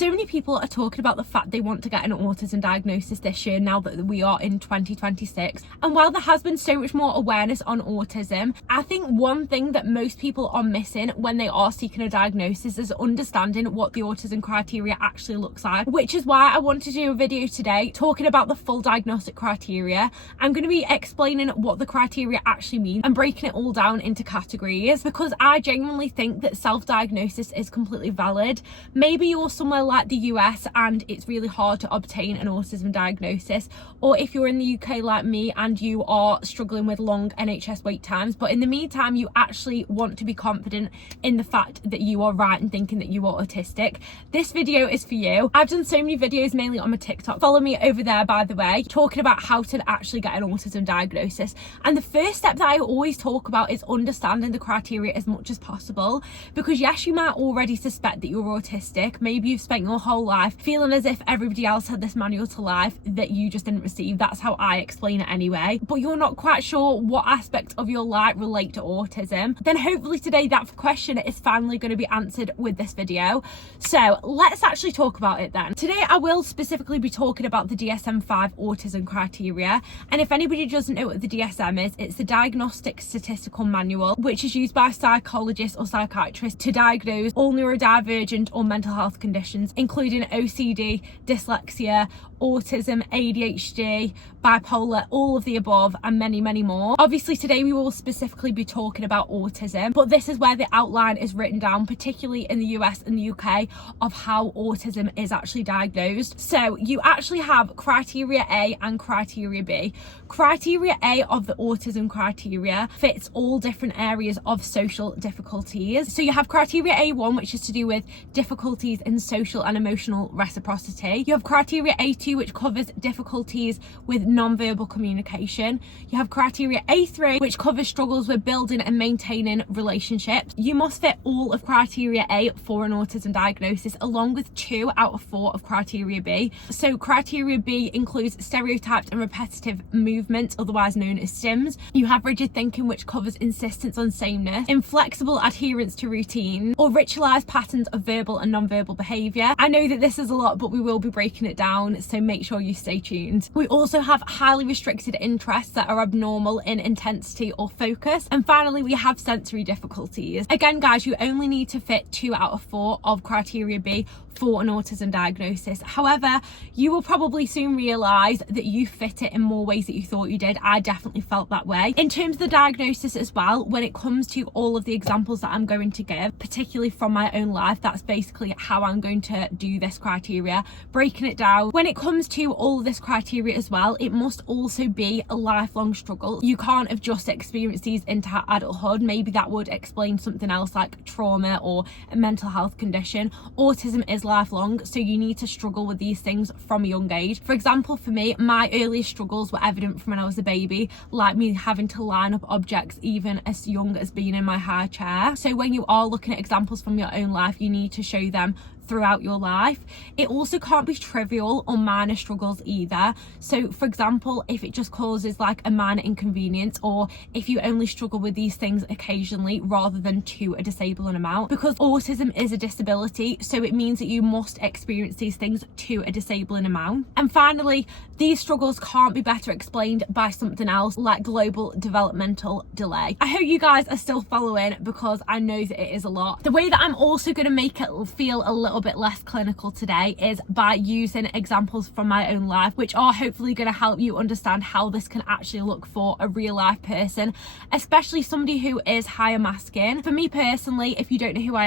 So many people are talking about the fact they want to get an autism diagnosis this year now that we are in 2026. And while there has been so much more awareness on autism, I think one thing that most people are missing when they are seeking a diagnosis is understanding what the autism criteria actually looks like, which is why I want to do a video today talking about the full diagnostic criteria. I'm going to be explaining what the criteria actually mean and breaking it all down into categories, because I genuinely think that self-diagnosis is completely valid. Maybe you're somewhere like the US and it's really hard to obtain an autism diagnosis, or if you're in the UK like me and you are struggling with long NHS wait times, but in the meantime you actually want to be confident in the fact that you are right in thinking that you are autistic, this video is for you. I've done so many videos mainly on my TikTok, follow me over there by the way, talking about how to actually get an autism diagnosis. And the first step that I always talk about is understanding the criteria as much as possible, because yes, you might already suspect that you're autistic. Maybe you've spent your whole life feeling as if everybody else had this manual to life that you just didn't receive. That's how I explain it anyway. But you're not quite sure what aspects of your life relate to autism. Then hopefully today that question is finally going to be answered with this video. So let's actually talk about it then. Today I will specifically be talking about the DSM5 autism criteria. And if anybody doesn't know what the DSM is, it's the Diagnostic Statistical Manual, which is used by psychologists or psychiatrists to diagnose all neurodivergent or mental health conditions, including OCD, dyslexia, autism, ADHD, bipolar, all of the above, and many, many more. Obviously today we will specifically be talking about autism, but this is where the outline is written down, particularly in the US and the UK, of how autism is actually diagnosed. So you actually have criteria A and criteria B. Criteria A of the autism criteria fits all different areas of social difficulties. So you have criteria A1, which is to do with difficulties in social and emotional reciprocity. You have criteria A2, which covers difficulties with non-verbal communication. You have criteria A3, which covers struggles with building and maintaining relationships. You must fit all of criteria A for an autism diagnosis, along with 2 out of 4 of criteria B. So criteria B includes stereotyped and repetitive movements, otherwise known as Stims. You have rigid thinking, which covers insistence on sameness, inflexible adherence to routine, or ritualized patterns of verbal and non-verbal behavior. I know that this is a lot, but we will be breaking it down, so make sure you stay tuned. We also have highly restricted interests that are abnormal in intensity or focus. And finally, we have sensory difficulties. Again, guys, you only need to fit 2 out of 4 of criteria B for an autism diagnosis. However, you will probably soon realise that you fit it in more ways that you thought you did. I definitely felt that way. In terms of the diagnosis as well, when it comes to all of the examples that I'm going to give, particularly from my own life, that's basically how I'm going to do this criteria, breaking it down. When it comes to all of this criteria as well, it must also be a lifelong struggle. You can't have just experienced these into adulthood. Maybe that would explain something else like trauma or a mental health condition. Autism is lifelong, so you need to struggle with these things from a young age. For example, for me, my earliest struggles were evident from when I was a baby, like me having to line up objects even as young as being in my high chair. So when you are looking at examples from your own life, you need to show them throughout your life. It also can't be trivial or minor struggles either. So for example, if it just causes like a minor inconvenience, or if you only struggle with these things occasionally rather than to a disabling amount, because autism is a disability, so it means that you must experience these things to a disabling amount. And finally, these struggles can't be better explained by something else like global developmental delay. I hope you guys are still following, because I know that it is a lot. The way that I'm also going to make it feel a little bit less clinical today is by using examples from my own life, which are hopefully going to help you understand how this can actually look for a real life person, especially somebody who is higher masking. For me personally, if you don't know who I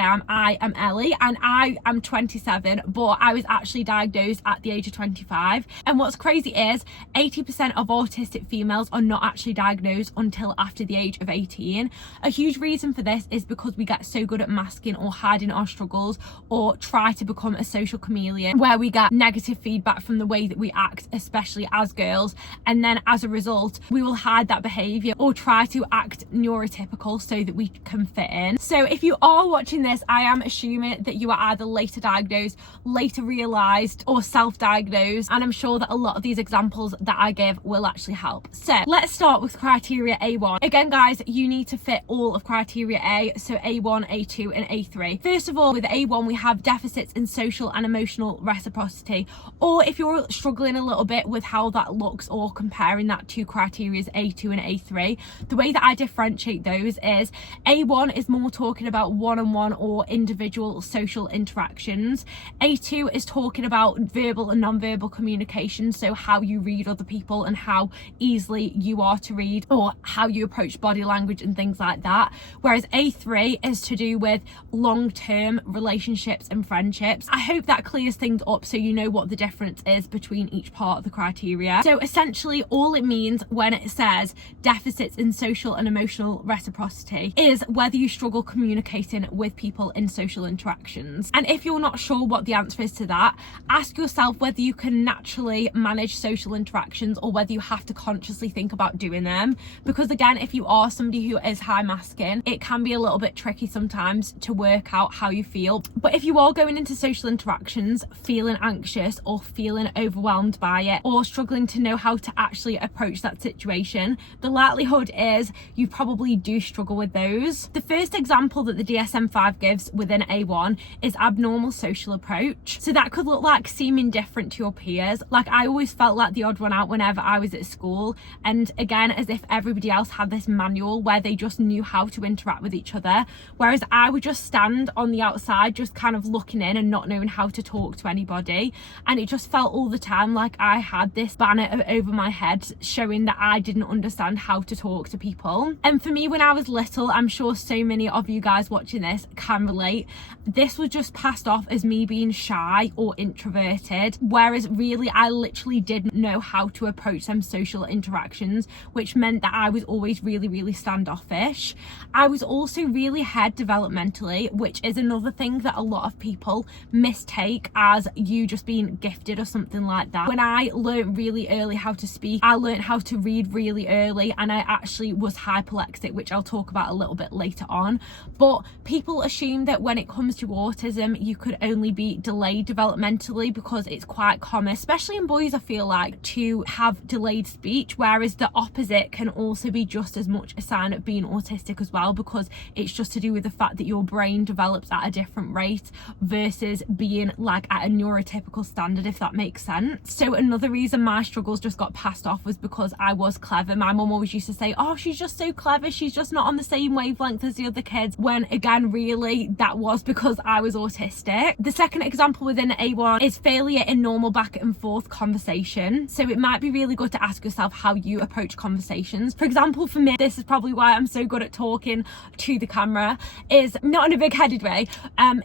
am Ellie, and I am 27, but I was actually diagnosed at the age of 25. And what's crazy is 80% of autistic females are not actually diagnosed until after the age of 18. A huge reason for this is because we get so good at masking or hiding our struggles, or try to become a social chameleon, where we get negative feedback from the way that we act, especially as girls, and then as a result we will hide that behavior or try to act neurotypical so that we can fit in. So if you are watching this, I am assuming that you are either later diagnosed, later realized, or self-diagnosed, and I'm sure that a lot of these examples that I give will actually help. So let's start with criteria A1. Again, guys, you need to fit all of criteria A, so A1, A2 and A3. First of all, with A1 we have definitely deficits in social and emotional reciprocity. Or if you're struggling a little bit with how that looks or comparing that to criteria A2 and A3, the way that I differentiate those is A1 is more talking about one-on-one or individual social interactions. A2 is talking about verbal and non-verbal communication, so how you read other people and how easily you are to read, or how you approach body language and things like that. Whereas A3 is to do with long-term relationships and friendships. I hope that clears things up so you know what the difference is between each part of the criteria. So essentially all it means when it says deficits in social and emotional reciprocity is whether you struggle communicating with people in social interactions. And if you're not sure what the answer is to that, ask yourself whether you can naturally manage social interactions or whether you have to consciously think about doing them. Because again, if you are somebody who is high masking, it can be a little bit tricky sometimes to work out how you feel. But if you are going into social interactions feeling anxious or feeling overwhelmed by it, or struggling to know how to actually approach that situation, the likelihood is you probably do struggle with those. The first example that the DSM5 gives within A1 is abnormal social approach. So that could look like seeming different to your peers. Like I always felt like the odd one out whenever I was at school, and again, as if everybody else had this manual where they just knew how to interact with each other, whereas I would just stand on the outside just kind of looking in and not knowing how to talk to anybody. And it just felt all the time like I had this banner over my head showing that I didn't understand how to talk to people. And for me, when I was little, I'm sure so many of you guys watching this can relate, this was just passed off as me being shy or introverted, whereas really I literally didn't know how to approach them social interactions, which meant that I was always really standoffish. I was also really ahead developmentally, which is another thing that a lot of people mistake as you just being gifted or something like that. When I learned really early how to speak, I learned how to read really early, and I actually was hyperlexic, which I'll talk about a little bit later on. But people assume that when it comes to autism, you could only be delayed developmentally because it's quite common, especially in boys, I feel like, to have delayed speech, whereas the opposite can also be just as much a sign of being autistic as well, because it's just to do with the fact that your brain develops at a different rate versus being like at a neurotypical standard, if that makes sense. So another reason my struggles just got passed off was because I was clever. My mum always used to say, oh, she's just so clever, she's just not on the same wavelength as the other kids, when again, really that was because I was autistic. The second example within A1 is failure in normal back and forth conversation. So it might be really good to ask yourself how you approach conversations. For example, for me, this is probably why I'm so good at talking to the camera, is not in a big-headed way,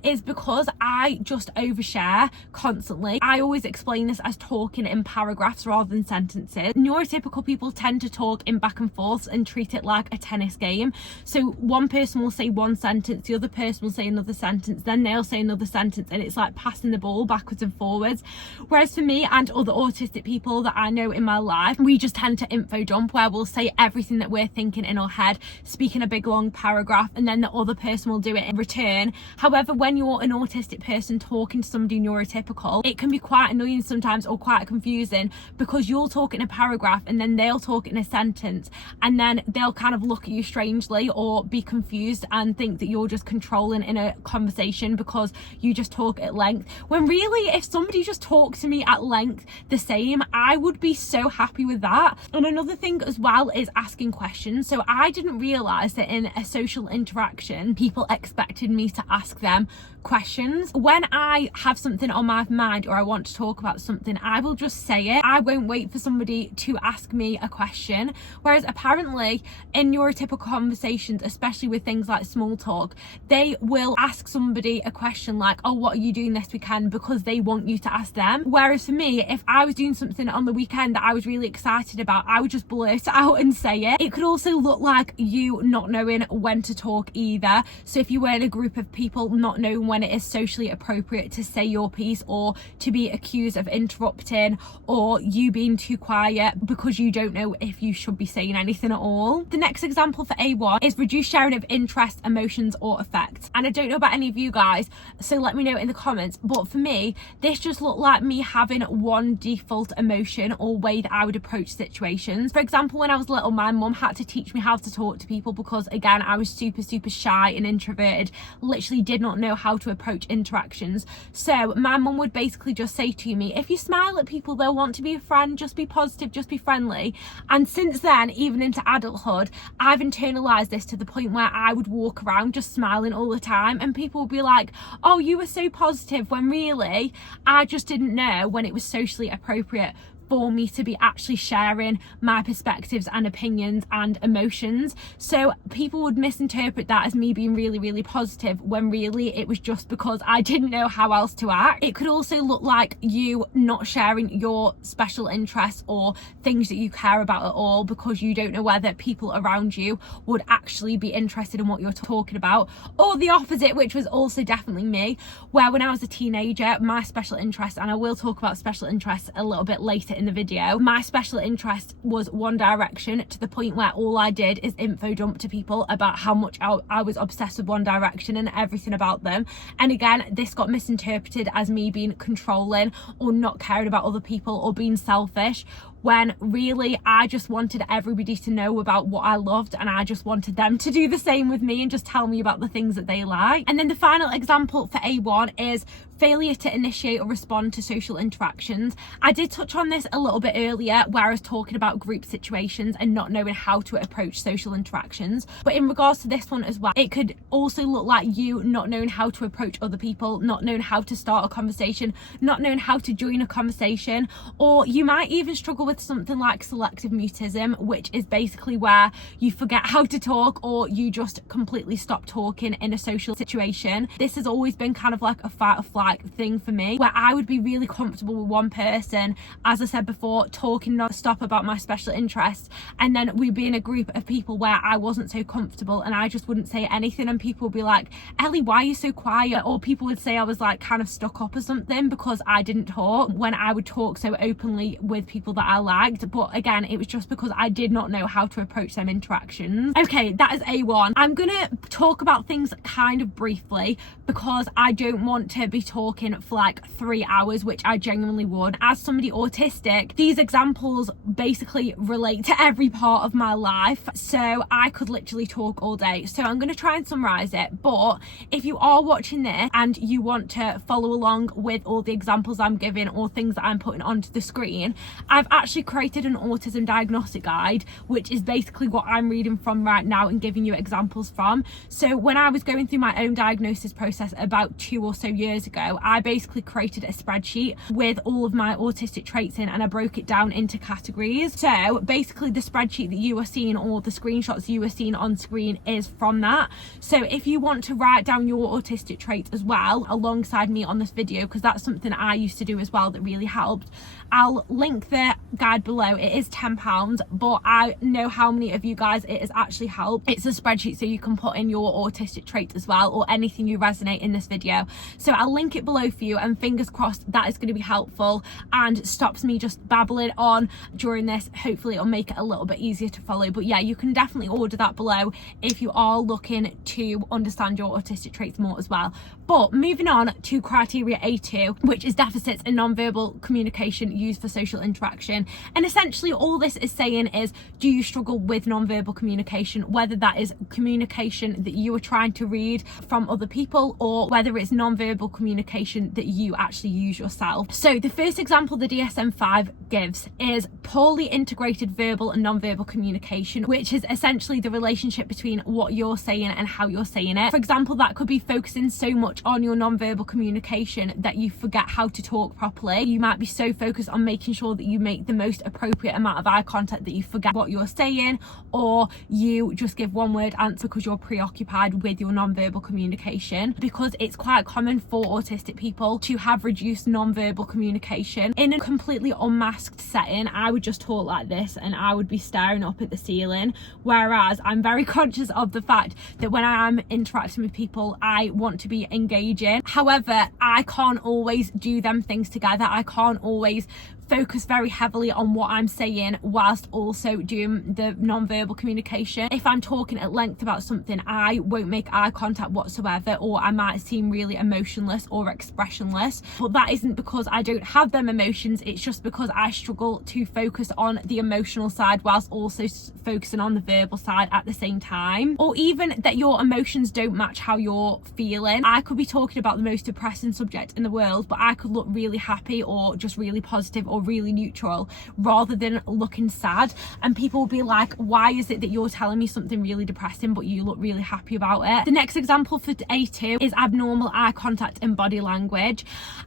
is because I just overshare constantly. I always explain this as talking in paragraphs rather than sentences. Neurotypical people tend to talk in back and forths and treat it like a tennis game. So one person will say one sentence, the other person will say another sentence, then they'll say another sentence, and it's like passing the ball backwards and forwards. Whereas for me and other autistic people that I know in my life, we just tend to info dump, where we'll say everything that we're thinking in our head, speaking a big long paragraph, and then the other person will do it in return. However, when you're an autistic person talking to somebody neurotypical, it can be quite annoying sometimes, or quite confusing, because you'll talk in a paragraph and then they'll talk in a sentence, and then they'll kind of look at you strangely or be confused and think that you're just controlling in a conversation because you just talk at length, when really if somebody just talked to me at length the same, I would be so happy with that. And another thing as well is asking questions. So I didn't realize that in a social interaction people expected me to ask them questions. When I have something on my mind or I want to talk about something, I will just say it. I won't wait for somebody to ask me a question. Whereas apparently in neurotypical conversations, especially with things like small talk, they will ask somebody a question like, oh, what are you doing this weekend, because they want you to ask them. Whereas for me, if I was doing something on the weekend that I was really excited about, I would just blurt it out and say it. It could also look like you not knowing when to talk either. So if you were in a group of people, not knowing when it is socially appropriate to say your piece, or to be accused of interrupting, or you being too quiet because you don't know if you should be saying anything at all. The next example for A1 is reduced sharing of interest, emotions or affects. And I don't know about any of you guys, so let me know in the comments, but for me this just looked like me having one default emotion or way that I would approach situations. For example, when I was little, my mum had to teach me how to talk to people because again I was super shy and introverted, literally did not know how to approach interactions. So my mum would basically just say to me, if you smile at people, they'll want to be a friend, just be positive, just be friendly. And since then, even into adulthood, I've internalized this to the point where I would walk around just smiling all the time, and people would be like, oh, you were so positive, when really I just didn't know when it was socially appropriate for me to be actually sharing my perspectives and opinions and emotions. So people would misinterpret that as me being really, really positive, when really it was just because I didn't know how else to act. It could also look like you not sharing your special interests or things that you care about at all, because you don't know whether people around you would actually be interested in what you're talking about. Or the opposite, which was also definitely me, where when I was a teenager, my special interest, and I will talk about special interests a little bit later in the video, my special interest was One Direction, to the point where all I did is info dump to people about how much I was obsessed with One Direction and everything about them. And again, this got misinterpreted as me being controlling or not caring about other people or being selfish, when really I just wanted everybody to know about what I loved, and I just wanted them to do the same with me and just tell me about the things that they like. And then the final example for A1 is failure to initiate or respond to social interactions. I did touch on this a little bit earlier, where I was talking about group situations and not knowing how to approach social interactions. But in regards to this one as well, it could also look like you not knowing how to approach other people, not knowing how to start a conversation, not knowing how to join a conversation, or you might even struggle with something like selective mutism, which is basically where you forget how to talk or you just completely stop talking in a social situation. This has always been kind of like a fight or flight thing for me, where I would be really comfortable with one person, as I said before, talking non-stop about my special interests, and then we'd be in a group of people where I wasn't so comfortable and I just wouldn't say anything, and people would be like, Ellie, why are you so quiet? Or people would say I was like kind of stuck up or something because I didn't talk, when I would talk so openly with people that I liked. But again, it was just because I did not know how to approach them interactions. Okay, that is A1. I'm gonna talk about things kind of briefly because I don't want to be talking for like 3 hours, which I genuinely would. As somebody autistic, these examples basically relate to every part of my life, so I could literally talk all day. So I'm going to try and summarize it, but if you are watching this and you want to follow along with all the examples I'm giving or things that I'm putting onto the screen, I've actually created an autism diagnostic guide, which is basically what I'm reading from right now and giving you examples from. So when I was going through my own diagnosis process about 2 or so years ago, I basically created a spreadsheet with all of my autistic traits in, and I broke it down into categories. So basically the spreadsheet that you are seeing or the screenshots you are seeing on screen is from that. So if you want to write down your autistic traits as well alongside me on this video, because that's something I used to do as well that really helped, I'll link the guide below. It is £10, but I know how many of you guys it has actually helped. It's a spreadsheet so you can put in your autistic traits as well, or anything you resonate in this video. So I'll link it below for you, and fingers crossed that is going to be helpful and stops me just babbling on during this. Hopefully it'll make it a little bit easier to follow. But yeah, you can definitely order that below if you are looking to understand your autistic traits more as well. But moving on to criteria A2, which is deficits in non-verbal communication used for social interaction. And essentially all this is saying is, do you struggle with non-verbal communication, whether that is communication that you are trying to read from other people, or whether it's non-verbal communication that you actually use yourself. So the first example the DSM5 gives is poorly integrated verbal and non-verbal communication, which is essentially the relationship between what you're saying and how you're saying it. For example, that could be focusing so much on your non-verbal communication that you forget how to talk properly. You might be so focused on making sure that you make the most appropriate amount of eye contact that you forget what you're saying, or you just give one word answer because you're preoccupied with your non-verbal communication. Because it's quite common for autistic people to have reduced non-verbal communication. In a completely unmasked setting, I would just talk like this and I would be staring up at the ceiling, whereas I'm very conscious of the fact that when I am interacting with people, I want to be engaging. However, I can't always do them things together. I can't always focus very heavily clear on what I'm saying whilst also doing the non-verbal communication. If I'm talking at length about something, I won't make eye contact whatsoever, or I might seem really emotionless or expressionless, but that isn't because I don't have them emotions, it's just because I struggle to focus on the emotional side whilst also focusing on the verbal side at the same time. Or even that your emotions don't match how you're feeling. I could be talking about the most depressing subject in the world, but I could look really happy or just really positive or really neutral rather than looking sad, and people will be like, why is it that you're telling me something really depressing but you look really happy about it? The next example for A2 is abnormal eye contact and body language.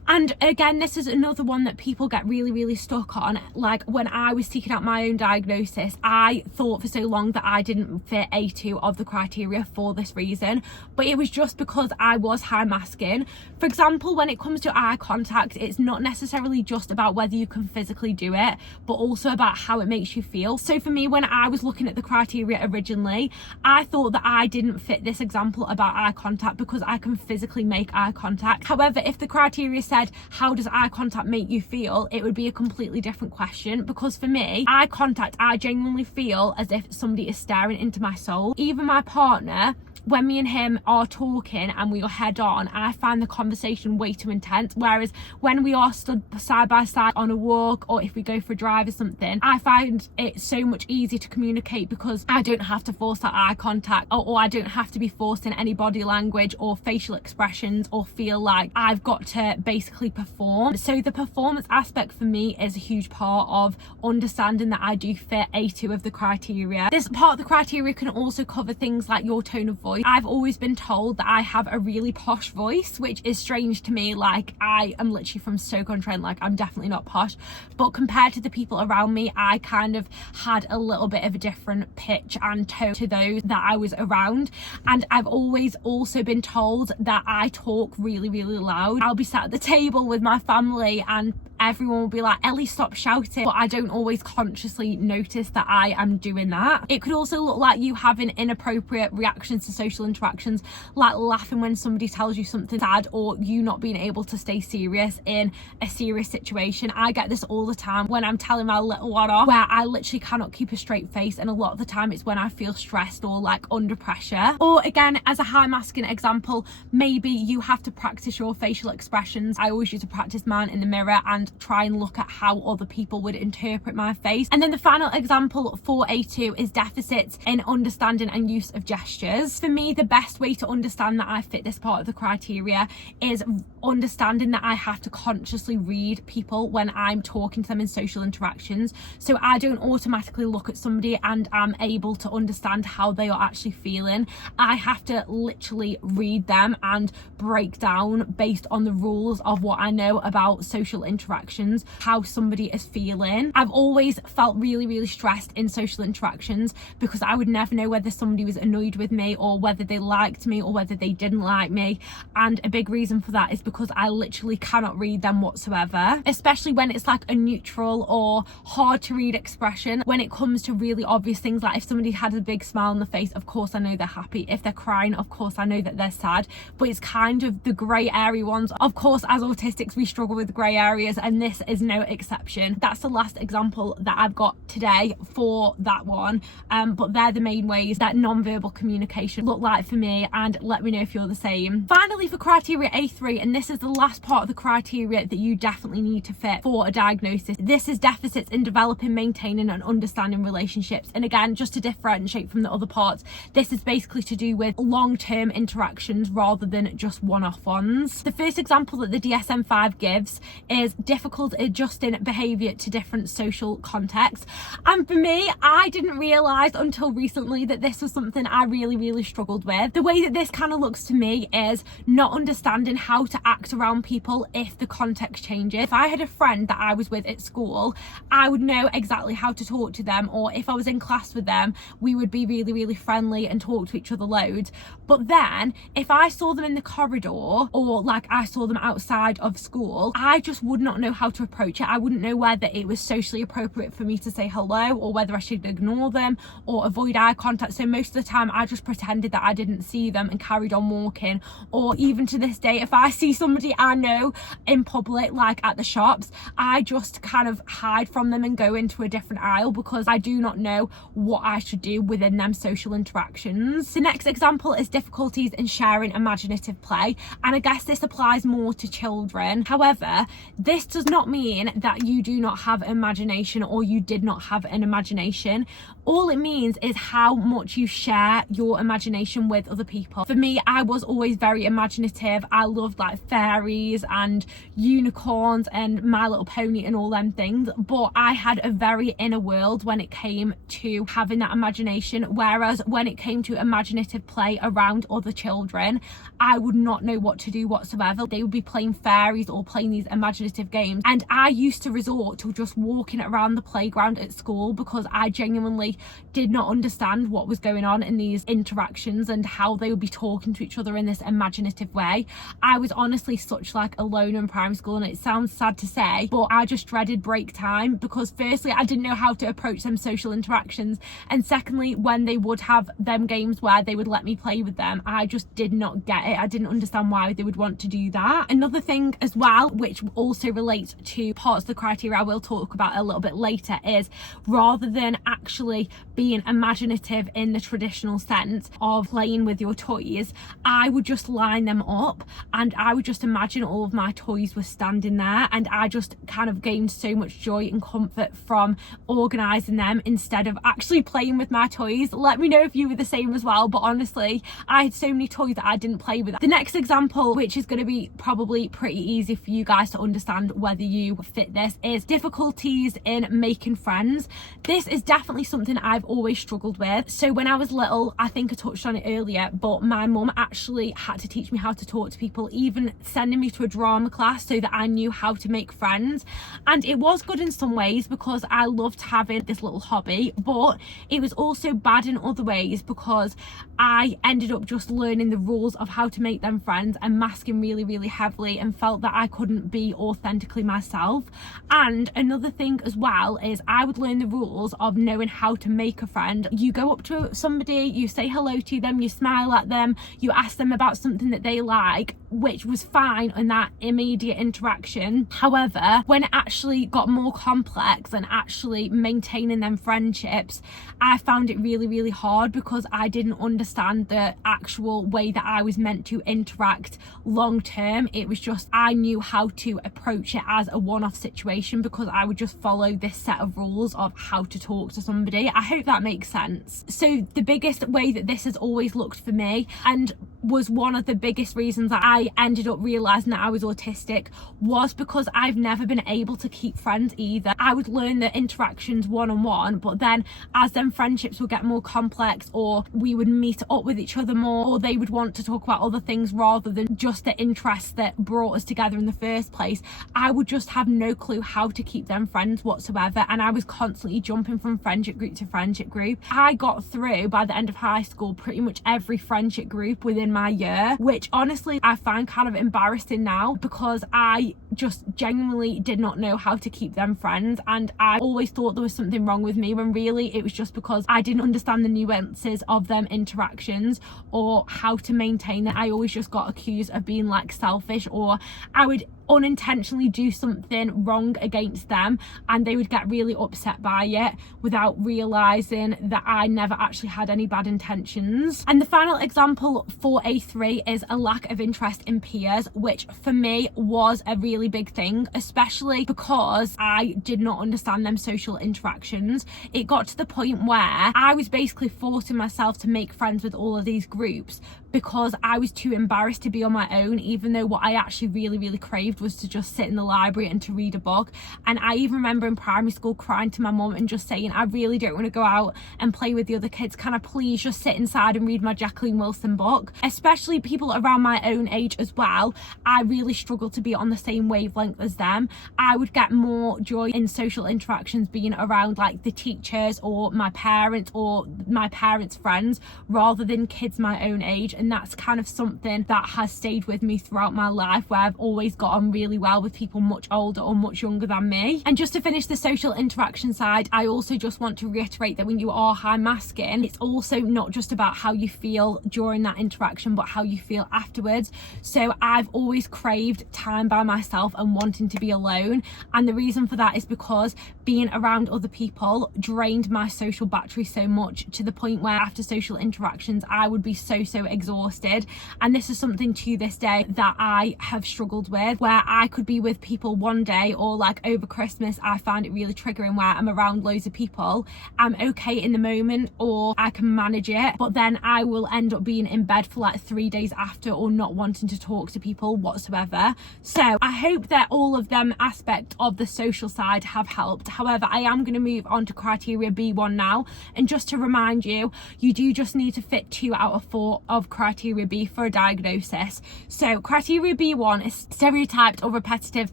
And again, this is another one that people get really stuck on. Like when I was seeking out my own diagnosis, I thought for so long that I didn't fit A2 of the criteria for this reason, but it was just because I was high masking. For example, when it comes to eye contact, it's not necessarily just about whether you can physically do it, but also about how it makes you feel. So for me, when I was looking at the criteria originally, I thought that I didn't fit this example about eye contact because I can physically make eye contact. However, if the criteria said, how does eye contact make you feel, it would be a completely different question, because for me, eye contact, I genuinely feel as if somebody is staring into my soul. Even my partner, when me and him are talking and we are head on, I find the conversation way too intense. Whereas when we are stood side by side on a walk, or if we go for a drive or something, I find it so much easier to communicate because I don't have to force that eye contact, or I don't have to be forcing any body language or facial expressions or feel like I've got to basically perform. So the performance aspect for me is a huge part of understanding that I do fit A2 of the criteria. This part of the criteria can also cover things like your tone of voice. I've always been told that I have a really posh voice, which is strange to me. Like, I am literally from Stoke-on-Trent, like I'm definitely not posh, but compared to the people around me, I kind of had a little bit of a different pitch and tone to those that I was around. And I've always also been told that I talk really loud. I'll be sat at the table with my family and everyone will be like, Ellie, stop shouting, but I don't always consciously notice that I am doing that. It could also look like you having inappropriate reactions to social interactions, like laughing when somebody tells you something sad, or you not being able to stay serious in a serious situation. I get this all the time when I'm telling my little one off, where I literally cannot keep a straight face, and a lot of the time it's when I feel stressed or like under pressure. Or again, as a high masking example, maybe you have to practice your facial expressions. I always used to practice mine in the mirror and try and look at how other people would interpret my face. And then the final example for A2 is deficits in understanding and use of gestures. For me, the best way to understand that I fit this part of the criteria is understanding that I have to consciously read people when I'm talking to them in social interactions. So I don't automatically look at somebody and I'm able to understand how they are actually feeling. I have to literally read them and break down based on the rules of what I know about social interactions, how somebody is feeling. I've always felt really stressed in social interactions because I would never know whether somebody was annoyed with me or whether they liked me or whether they didn't like me. And a big reason for that is because I literally cannot read them whatsoever, especially when it's like a neutral or hard to read expression. When it comes to really obvious things, like if somebody had a big smile on the face, of course I know they're happy. If they're crying, of course I know that they're sad. But it's kind of the grey area ones. Of course, as autistics we struggle with grey areas, and this is no exception. That's the last example that I've got today for that one, but they're the main ways that non-verbal communication look like for me, and let me know if you're the same. Finally, for criteria A3, and this is the last part of the criteria that you definitely need to fit for a diagnosis, this is deficits in developing, maintaining and understanding relationships. And again, just to differentiate from the other parts, this is basically to do with long-term interactions rather than just one-off ones. The first example that the DSM5 gives is difficult adjusting behaviour to different social contexts. And for me, I didn't realise until recently that this was something I really struggled with. The way that this kind of looks to me is not understanding how to act around people if the context changes. If I had a friend that I was with at school, I would know exactly how to talk to them, or if I was in class with them, we would be really friendly and talk to each other loads. But then if I saw them in the corridor, or like I saw them outside of school, I just would not know how to approach it. I wouldn't know whether it was socially appropriate for me to say hello or whether I should ignore them or avoid eye contact. So most of the time I just pretended that I didn't see them and carried on walking. Or even to this day, if I see somebody I know in public, like at the shops, I just kind of hide from them and go into a different aisle because I do not know what I should do within them social interactions. The next example is difficulties in sharing imaginative play, and I guess this applies more to children. However, this does not mean that you do not have imagination or you did not have an imagination. All it means is how much you share your imagination with other people. For me, I was always very imaginative. I loved like fairies and unicorns and My Little Pony and all them things, but I had a very inner world when it came to having that imagination, whereas when it came to imaginative play around other children, I would not know what to do whatsoever. They would be playing fairies or playing these imaginative games, and I used to resort to just walking around the playground at school because I genuinely did not understand what was going on in these interactions and how they would be talking to each other in this imaginative way. I was honestly such like a loner in primary school, and it sounds sad to say, but I just dreaded break time because firstly I didn't know how to approach them social interactions, and secondly when they would have them games where they would let me play with them, I just did not get it. I didn't understand why they would want to do that. Another thing as well, which also relates to parts of the criteria I will talk about a little bit later, is rather than actually being imaginative in the traditional sense of playing with your toys, I would just line them up and I would just imagine all of my toys were standing there, and I just kind of gained so much joy and comfort from organising them instead of actually playing with my toys. Let me know if you were the same as well, but honestly I had so many toys that I didn't play with. The next example, which is going to be probably pretty easy for you guys to understand whether you fit this, is difficulties in making friends. This is definitely something I've always struggled with. So when I was little, I think I touched on it earlier, but my mum actually had to teach me how to talk to people, even sending me to a drama class so that I knew how to make friends. And it was good in some ways because I loved having this little hobby, but it was also bad in other ways because I ended up just learning the rules of how to make them friends and masking really heavily, and felt that I couldn't be authentically myself. And another thing as well is I would learn the rules of knowing how to make a friend. You go up to somebody, you say hello to them, you smile at them, you ask them about something that they like, which was fine in that immediate interaction. However, when it actually got more complex and actually maintaining them friendships, I found it really hard because I didn't understand the actual way that I was meant to interact long term. It was just I knew how to approach it as a one-off situation because I would just follow this set of rules of how to talk to somebody. I hope that makes sense. So the biggest way that this has always looked for me, and was one of the biggest reasons that I ended up realising that I was autistic, was because I've never been able to keep friends either. I would learn the interactions one-on-one, but then as them friendships would get more complex, or we would meet up with each other more, or they would want to talk about other things rather than just the interests that brought us together in the first place, I would just have no clue how to keep them friends whatsoever, and I was constantly jumping from friendship group to friendship group. I got through by the end of high school pretty much every friendship group within my year, which honestly I find kind of embarrassing now because I just genuinely did not know how to keep them friends, and I always thought there was something wrong with me when really it was just because I didn't understand the nuances of them interactions or how to maintain them. I always just got accused of being like selfish, or I would unintentionally do something wrong against them and they would get really upset by it without realizing that I never actually had any bad intentions. And the final example for A3 is a lack of interest in peers, which for me was a really big thing, especially because I did not understand them social interactions. It got to the point where I was basically forcing myself to make friends with all of these groups because I was too embarrassed to be on my own, even though what I actually really craved was to just sit in the library and to read a book. And I even remember in primary school crying to my mum and just saying, I really don't want to go out and play with the other kids, can I please just sit inside and read my Jacqueline Wilson book? Especially people around my own age as well, I really struggled to be on the same wavelength as them. I would get more joy in social interactions being around like the teachers or my parents or my parents' friends rather than kids my own age. and that's kind of something that has stayed with me throughout my life, where I've always got on really well with people much older or much younger than me. And just to finish the social interaction side, I also just want to reiterate that when you are high masking, it's also not just about how you feel during that interaction, but how you feel afterwards. So I've always craved time by myself and wanting to be alone, and the reason for that is because being around other people drained my social battery so much, to the point where after social interactions I would be so exhausted. And this is something to this day that I have struggled with, where I could be with people one day, or like over Christmas I find it really triggering where I'm around loads of people. I'm okay in the moment, or I can manage it, but then I will end up being in bed for like 3 days after, or not wanting to talk to people whatsoever. So I hope that all of them aspects of the social side have helped. However, I am going to move on to criteria B1 now, and just to remind you, you do just need to fit 2 out of 4 of criteria B for a diagnosis. So criteria B1 is stereotyped or repetitive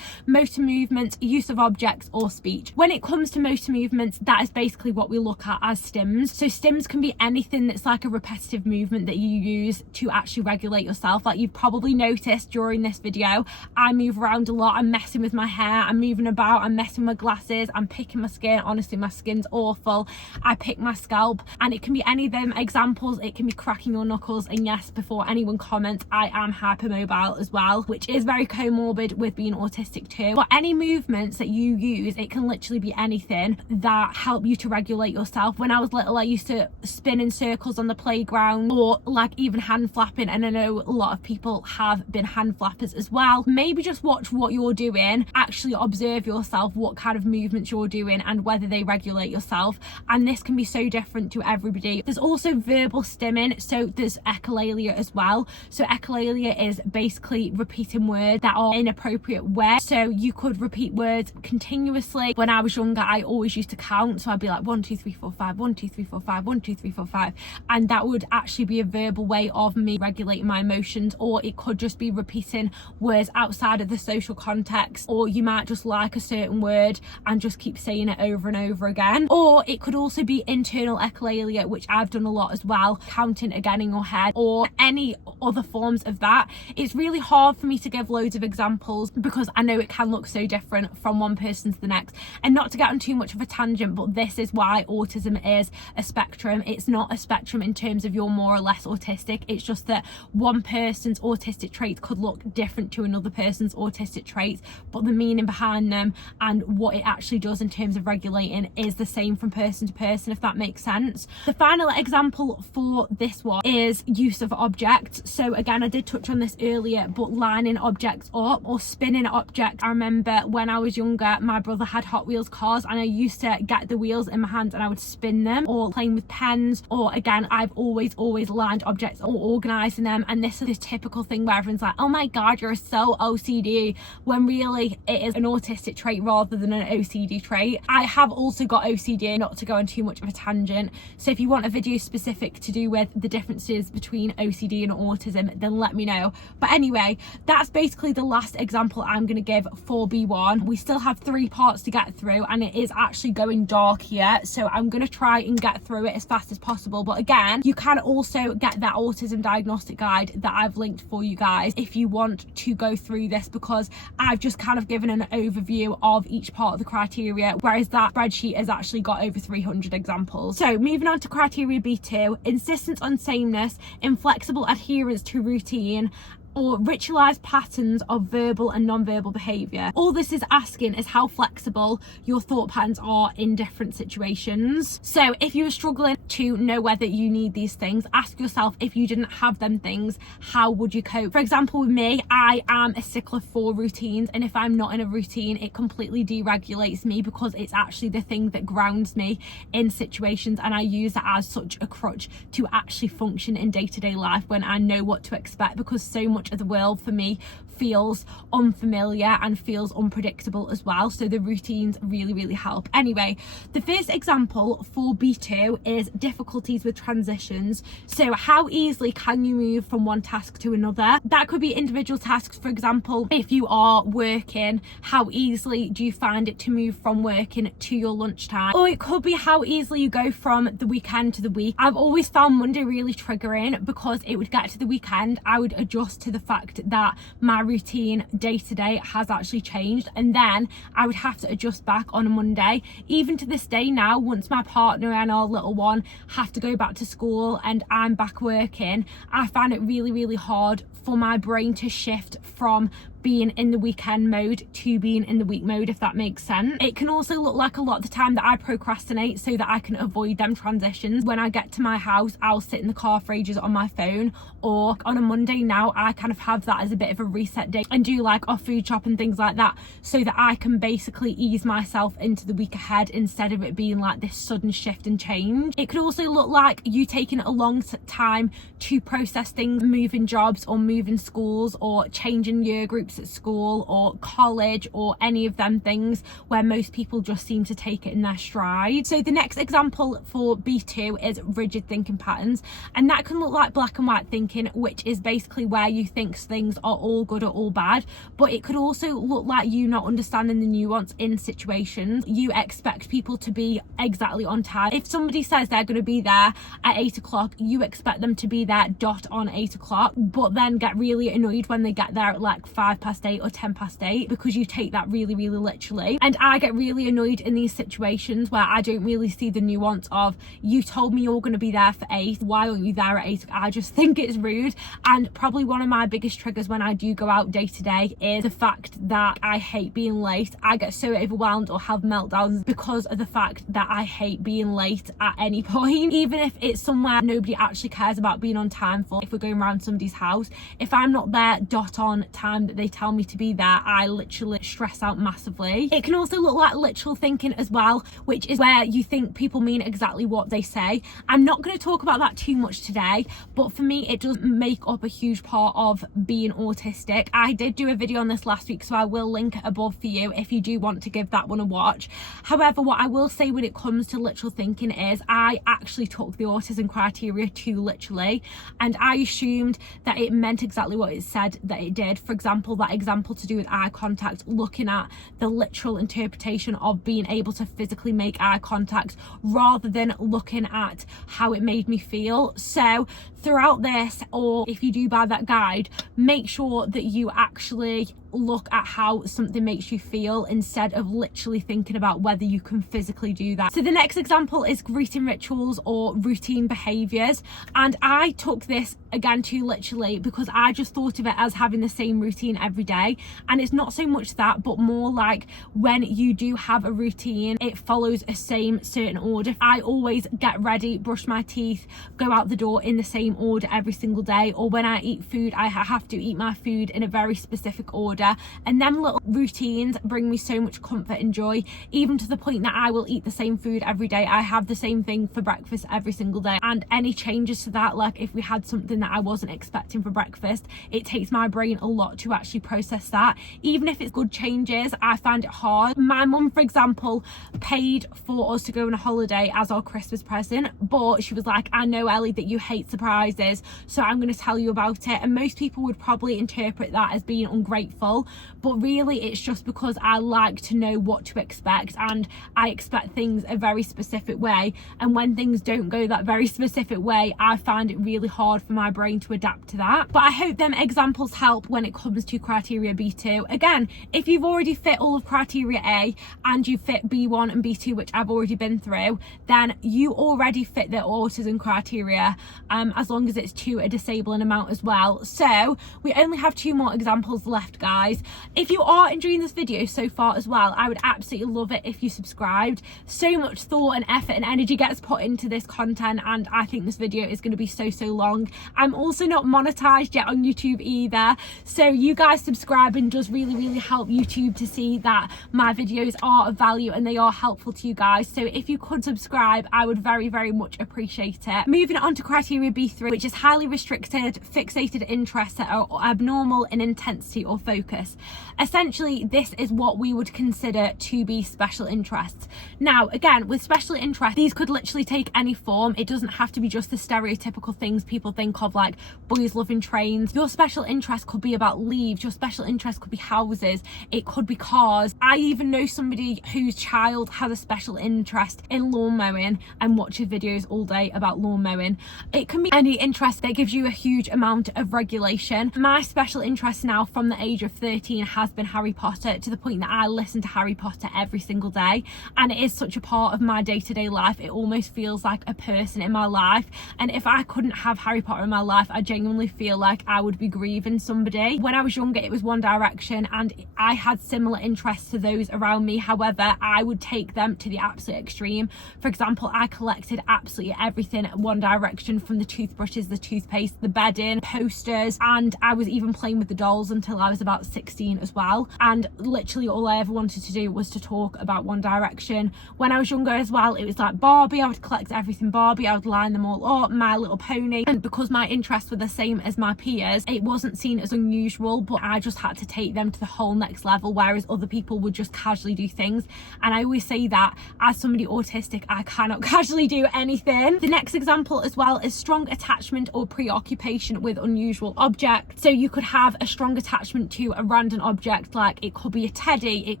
motor movements, use of objects or speech. When it comes to motor movements, that is basically what we look at as stims. So stims can be anything that's like a repetitive movement that you use to actually regulate yourself. Like you've probably noticed during this video, I move around a lot, I'm messing with my hair, I'm moving about, I'm messing with my glasses, I'm picking my skin. Honestly, my skin's awful. I pick my scalp, and it can be any of them examples. It can be cracking your knuckles, and yes, before anyone comments, I am hypermobile as well, which is very comorbid with being autistic too. But any movements that you use, it can literally be anything that help you to regulate yourself. When I was little, I used to spin in circles on the playground, or like even hand flapping, and I know a lot of people have been hand flappers as well. Maybe just watch what you're doing, actually observe yourself, what kind of movements you're doing and whether they regulate yourself, and this can be so different to everybody. There's also verbal stimming, so there's echolalia as well. So echolalia is basically repeating words that are inappropriate words. So you could repeat words continuously. When I was younger, I always used to count, so I'd be like 1 2 3 4 5, 1 2 3 4 5, 1 2 3 4 5, and that would actually be a verbal way of me regulating my emotions. Or it could just be repeating words outside of the social context, or you might just like a certain word and just keep saying it over and over again. Or it could also be internal echolalia, which I've done a lot as well, counting again in your head, or any other forms of that. It's really hard for me to give loads of examples because I know it can look so different from one person to the next. And not to get on too much of a tangent, but this is why autism is a spectrum. It's not a spectrum in terms of you're more or less autistic. It's just that one person's autistic traits could look different to another person's autistic traits, but the meaning behind them and what it actually does in terms of regulating is the same from person to person, if that makes sense. The final example for this one is use of objects. So again, I did touch on this earlier, but lining objects up or spinning objects. I remember when I was younger, my brother had Hot Wheels cars, and I used to get the wheels in my hands and I would spin them, or playing with pens, or again, I've always lined objects or organising them. And this is this typical thing where everyone's like, oh my god, you're so OCD, when really it is an autistic trait rather than an OCD trait. I have also got OCD, not to go on too much of a tangent, so if you want a video specific to do with the differences between OCD and autism, then let me know. But anyway, that's basically the last example I'm going to give for B1. We still have 3 parts to get through, and it is actually going dark here, so I'm going to try and get through it as fast as possible. But again, you can also get that autism diagnostic guide that I've linked for you guys if you want to go through this, because I've just kind of given an overview of each part of the criteria, whereas that spreadsheet has actually got over 300 examples. So moving on to criteria B2, insistence on sameness, inflexible adherence to routine, or ritualized patterns of verbal and non-verbal behavior. All this is asking is how flexible your thought patterns are in different situations. So if you're struggling to know whether you need these things, ask yourself, if you didn't have them things, how would you cope? For example, with me, I am a stickler for routines, and if I'm not in a routine, it completely deregulates me, because it's actually the thing that grounds me in situations, and I use that as such a crutch to actually function in day-to-day life when I know what to expect, because so much much of the world for me feels unfamiliar and feels unpredictable as well. So the routines really help. Anyway, the first example for B2 is difficulties with transitions. So how easily can you move from one task to another? That could be individual tasks. For example, if you are working, how easily do you find it to move from working to your lunchtime? Or it could be how easily you go from the weekend to the week. I've always found Monday really triggering because it would get to the weekend, I would adjust to the fact that my routine day to day has actually changed, and then I would have to adjust back on a Monday. Even to this day now, once my partner and our little one have to go back to school and I'm back working, I find it really hard for my brain to shift from being in the weekend mode to being in the week mode, if that makes sense. It can also look like a lot of the time that I procrastinate so that I can avoid them transitions. When I get to my house, I'll sit in the car for ages on my phone, or on a Monday now I kind of have that as a bit of a reset day and do like off food shop and things like that, so that I can basically ease myself into the week ahead instead of it being like this sudden shift and change. It could also look like you taking a long time to process things, moving jobs or moving schools or changing year groups at school or college or any of them things where most people just seem to take it in their stride. So the next example for B2 is rigid thinking patterns, and that can look like black and white thinking, which is basically where you think things are all good or all bad, but it could also look like you not understanding the nuance in situations. You expect people to be exactly on time. If somebody says they're going to be there at 8 o'clock, you expect them to be there dot on 8 o'clock, but then get really annoyed when they get there at like 8:05 or 8:10 because you take that really literally. And I get really annoyed in these situations where I don't really see the nuance of, you told me you're going to be there for 8, why aren't you there at 8? I just think it's rude. And probably one of my biggest triggers when I do go out day to day is the fact that I hate being late. I get so overwhelmed or have meltdowns because of the fact that I hate being late at any point, even if it's somewhere nobody actually cares about being on time for. If we're going around somebody's house, if I'm not there dot on time that they tell me to be there, I literally stress out massively. It can also look like literal thinking as well, which is where you think people mean exactly what they say. I'm not going to talk about that too much today, but for me it does make up a huge part of being autistic. I did do a video on this last week, so I will link it above for you if you do want to give that one a watch. However, what I will say when it comes to literal thinking is I actually took the autism criteria too literally, and I assumed that it meant exactly what it said that it did. For example, that example to do with eye contact, looking at the literal interpretation of being able to physically make eye contact rather than looking at how it made me feel. So throughout this, or if you do buy that guide, make sure that you actually look at how something makes you feel instead of literally thinking about whether you can physically do that. So the next example is greeting rituals or routine behaviors, and I took this again too literally because I just thought of it as having the same routine every day, and it's not so much that, but more like when you do have a routine, it follows a same certain order. I always get ready, brush my teeth, go out the door in the same order every single day, or when I eat food, I have to eat my food in a very specific order. And them little routines bring me so much comfort and joy, even to the point that I will eat the same food every day. I have the same thing for breakfast every single day, and any changes to that, like if we had something that I wasn't expecting for breakfast, it takes my brain a lot to actually process that. Even if it's good changes, I find it hard. My mum, for example, paid for us to go on a holiday as our Christmas present, but she was like, I know, Ellie, that you hate surprises, so I'm going to tell you about it. And most people would probably interpret that as being ungrateful, but really it's just because I like to know what to expect, and I expect things a very specific way, and when things don't go that very specific way, I find it really hard for my brain to adapt to that. But I hope them examples help when it comes to criteria B2. Again, if you've already fit all of criteria A and you fit B1 and B2, which I've already been through, then you already fit the autism criteria, as long as it's to a disabling amount as well. So we only have 2 more examples left, guys. guys. If you are enjoying this video so far as well, I would absolutely love it if you subscribed. So much thought and effort and energy gets put into this content, and I think this video is going to be so long. I'm also not monetized yet on YouTube either, so you guys subscribing does really help YouTube to see that my videos are of value and they are helpful to you guys. So if you could subscribe, I would very much appreciate it. Moving on to criteria B3, which is highly restricted fixated interests that are abnormal in intensity or focus. Essentially, this is what we would consider to be special interests. Now again, with special interests, these could literally take any form. It doesn't have to be just the stereotypical things people think of, like boys loving trains. Your special interest could be about leaves. Your special interest could be houses. It could be cars. I even know somebody whose child has a special interest in lawn mowing and watches videos all day about lawn mowing. It can be any interest that gives you a huge amount of regulation. My special interest now from the age of 13 has been Harry Potter, to the point that I listen to Harry Potter every single day, and it is such a part of my day-to-day life. It almost feels like a person in my life, and if I couldn't have Harry Potter in my life, I genuinely feel like I would be grieving somebody. When I was younger, it was One Direction, and I had similar interests to those around me. However, I would take them to the absolute extreme. For example, I collected absolutely everything at One Direction, from the toothbrushes, the toothpaste, the bedding, posters, and I was even playing with the dolls until I was about 16 as well. And literally all I ever wanted to do was to talk about One Direction. When I was younger as well, it was like Barbie. I would collect everything Barbie. I would line them all up, My Little Pony, and because my interests were the same as my peers, it wasn't seen as unusual, but I just had to take them to the whole next level, whereas other people would just casually do things. And I always say that as somebody autistic, I cannot casually do anything. The next example as well is strong attachment or preoccupation with unusual objects. So you could have a strong attachment to a random object, like it could be a teddy, it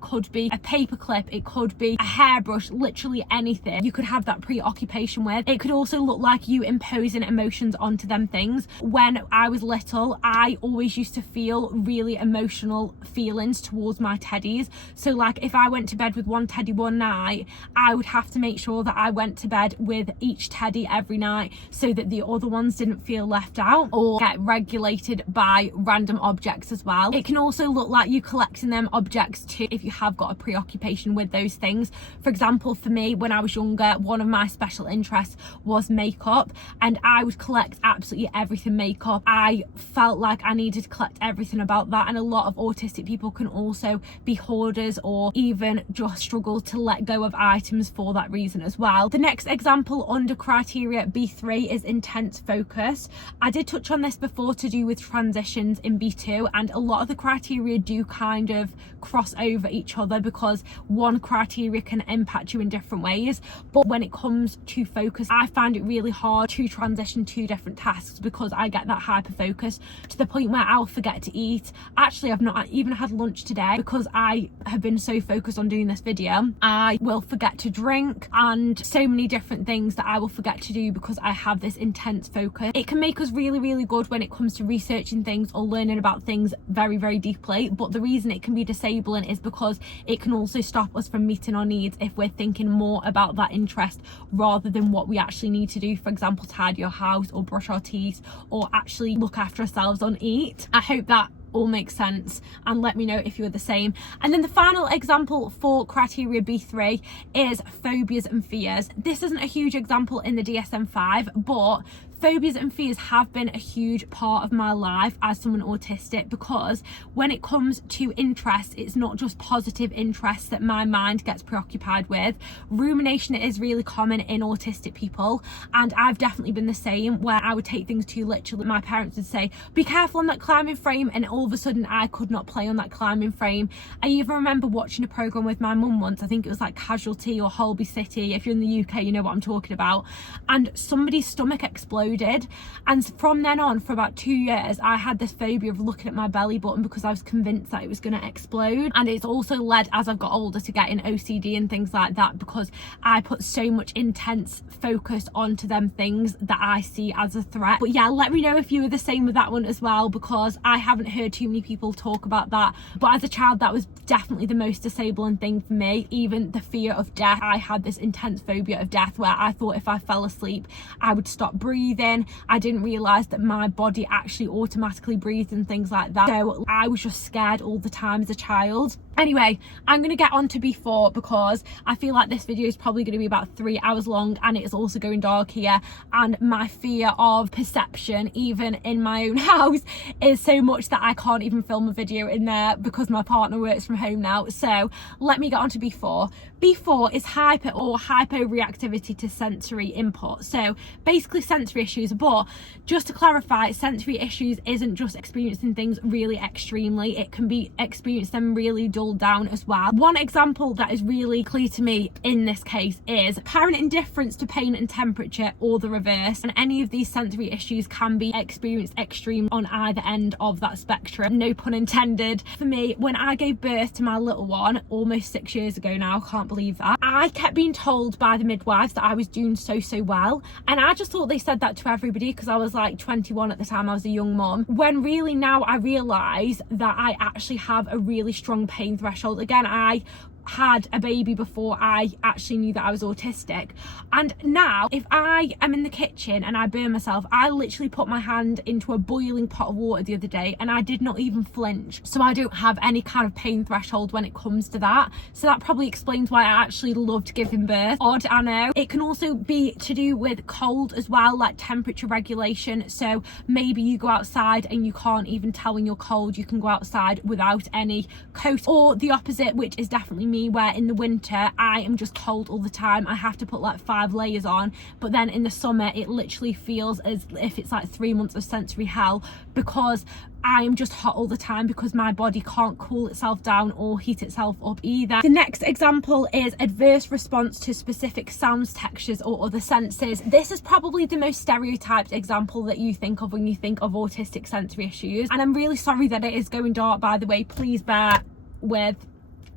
could be a paperclip, it could be a hairbrush, literally anything you could have that preoccupation with. It could also look like you imposing emotions onto them things. When I was little, I always used to feel really emotional feelings towards my teddies. So like if I went to bed with one teddy one night, I would have to make sure that I went to bed with each teddy every night so that the other ones didn't feel left out or get regulated by random objects as well. It can also look like you collecting them objects too if you have got a preoccupation with those things. For example, for me, when I was younger, one of my special interests was makeup, and I would collect absolutely everything makeup. I felt like I needed to collect everything about that, and a lot of autistic people can also be hoarders or even just struggle to let go of items for that reason as well. The next example under criteria B3 is intense focus. I did touch on this before to do with transitions in B2, and a lot of the criteria do kind of cross over each other because one criteria can impact you in different ways. But when it comes to focus, I find it really hard to transition to different tasks because I get that hyper focus to the point where I'll forget to eat. Actually, I've not even had lunch today because I have been so focused on doing this video. I will forget to drink, and so many different things that I will forget to do because I have this intense focus. It can make us really good when it comes to researching things or learning about things very deeply, but the reason it can be disabling is because it can also stop us from meeting our needs if we're thinking more about that interest rather than what we actually need to do. For example, tidy your house or brush our teeth or actually look after ourselves and eat. I hope that all makes sense, and let me know if you're the same. And then the final example for criteria B3 is phobias and fears. This isn't a huge example in the DSM5, but phobias and fears have been a huge part of my life as someone autistic, because when it comes to interests, it's not just positive interests that my mind gets preoccupied with. Rumination is really common in autistic people, and I've definitely been the same, where I would take things too literally. My parents would say, be careful on that climbing frame, and all of a sudden I could not play on that climbing frame. I even remember watching a program with my mum once, I think it was like Casualty or Holby City. If you're in the UK, you know what I'm talking about. And somebody's stomach exploded, and from then on for about 2 years I had this phobia of looking at my belly button because I was convinced that it was going to explode. And it's also led, as I've got older, to getting OCD and things like that because I put so much intense focus onto them things that I see as a threat. But yeah, let me know if you were the same with that one as well, because I haven't heard too many people talk about that. But as a child, that was definitely the most disabling thing for me. Even the fear of death, I had this intense phobia of death where I thought if I fell asleep I would stop breathing breathing. I didn't realise that my body actually automatically breathed and things like that. So I was just scared all the time as a child. Anyway, I'm going to get on to before, because I feel like this video is probably going to be about 3 hours long, and it is also going dark here, and my fear of perception even in my own house is so much that I can't even film a video in there because my partner works from home now. So let me get on to before. Before is hyper or hyporeactivity to sensory input. So basically sensory issues, but just to clarify, sensory issues isn't just experiencing things really extremely. It can be experiencing them really dulled down as well. One example that is really clear to me in this case is apparent indifference to pain and temperature, or the reverse. And any of these sensory issues can be experienced extreme on either end of that spectrum, no pun intended. For me, when I gave birth to my little one almost 6 years ago now, can't believe that, I kept being told by the midwives that I was doing so well, and I just thought they said that to everybody because I was like 21 at the time. I was a young mum, when really now I realise that I actually have a really strong pain threshold. Again, I had a baby before I actually knew that I was autistic, and now if I am in the kitchen and I burn myself, I literally put my hand into a boiling pot of water the other day and I did not even flinch. So I don't have any kind of pain threshold when it comes to that. So that probably explains why I actually loved giving birth. Odd, I know. It can also be to do with cold as well, like temperature regulation. So maybe you go outside and you can't even tell when you're cold. You can go outside without any coat, or the opposite, which is definitely me, where in the winter I am just cold all the time. I have to put like 5 layers on, but then in the summer it literally feels as if it's like 3 months of sensory hell, because I am just hot all the time, because my body can't cool itself down or heat itself up either. The next example is adverse response to specific sounds, textures, or other senses. This is probably the most stereotyped example that you think of when you think of autistic sensory issues, and I'm really sorry that it is going dark, by the way. Please bear with.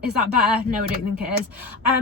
Is that better? No, I don't think it is.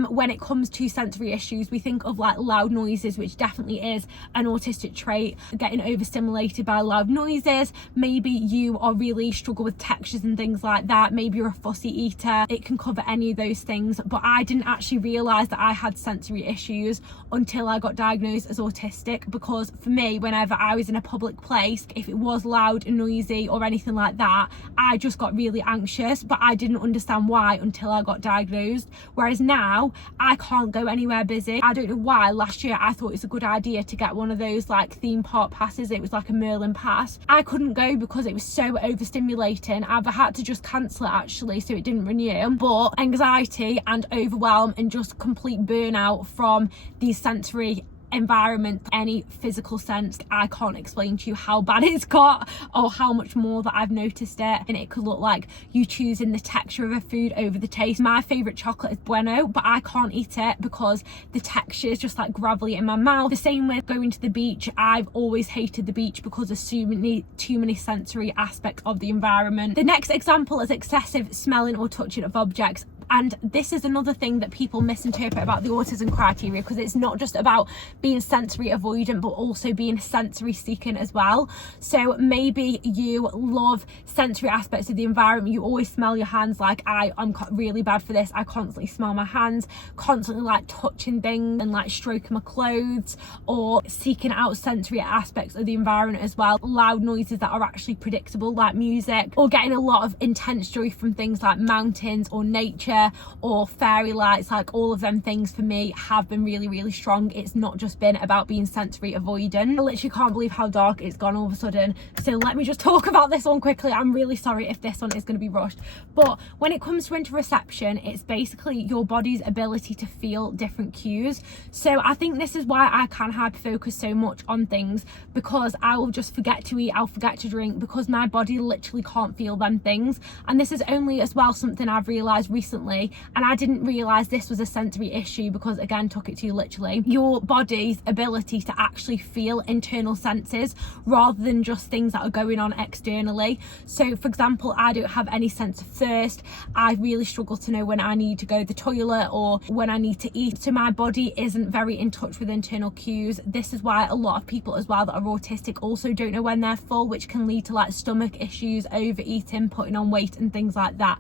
When it comes to sensory issues, we think of like loud noises, which definitely is an autistic trait, getting overstimulated by loud noises. Maybe you are really struggle with textures and things like that. Maybe you're a fussy eater. It can cover any of those things. But I didn't actually realise that I had sensory issues until I got diagnosed as autistic, because for me, whenever I was in a public place, if it was loud and noisy or anything like that, I just got really anxious, but I didn't understand why until I got diagnosed. Whereas now I can't go anywhere busy. I don't know why. Last year I thought it was a good idea to get one of those like theme park passes. It was like a Merlin pass. I couldn't go because it was so overstimulating. I've had to just cancel it actually, so it didn't renew. But anxiety and overwhelm and just complete burnout from these sensory environment, any physical sense, I can't explain to you how bad it's got or how much more that I've noticed it. And it could look like you choosing the texture of a food over the taste. My favourite chocolate is Bueno, but I can't eat it because the texture is just like gravelly in my mouth. The same with going to the beach. I've always hated the beach because there's too many sensory aspects of the environment. The next example is excessive smelling or touching of objects. And this is another thing that people misinterpret about the autism criteria, because it's not just about being sensory avoidant, but also being sensory seeking as well. So maybe you love sensory aspects of the environment. You always smell your hands. Like I'm really bad for this. I constantly smell my hands, constantly like touching things and like stroking my clothes, or seeking out sensory aspects of the environment as well. Loud noises that are actually predictable, like music, or getting a lot of intense joy from things like mountains or nature or fairy lights. Like all of them things for me have been really strong. It's not just been about being sensory avoidant. I literally can't believe how dark it's gone all of a sudden, so let me just talk about this one quickly. I'm really sorry if this one is going to be rushed, but when it comes to interoception, it's basically your body's ability to feel different cues. So I think this is why I can hyper-focus so much on things, because I will just forget to eat, I'll forget to drink, because my body literally can't feel them things. And this is only as well something I've realised recently, and I didn't realise this was a sensory issue because again took it too literally. Your body's ability to actually feel internal senses rather than just things that are going on externally. So for example, I don't have any sense of thirst. I really struggle to know when I need to go to the toilet or when I need to eat. So my body isn't very in touch with internal cues. This is why a lot of people as well that are autistic also don't know when they're full, which can lead to like stomach issues, overeating, putting on weight and things like that.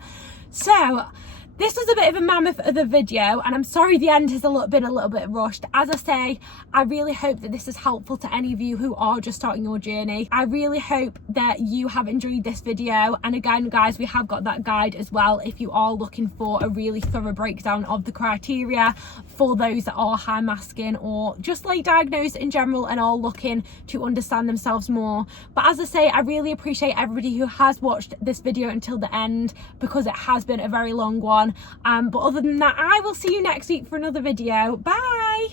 So this was a bit of a mammoth of a video, and I'm sorry the end has been a little bit rushed. As I say, I really hope that this is helpful to any of you who are just starting your journey. I really hope that you have enjoyed this video, and again guys, we have got that guide as well if you are looking for a really thorough breakdown of the criteria for those that are high masking or just like diagnosed in general and are looking to understand themselves more. But as I say, I really appreciate everybody who has watched this video until the end, because it has been a very long one. But other than that, I will see you next week for another video. Bye.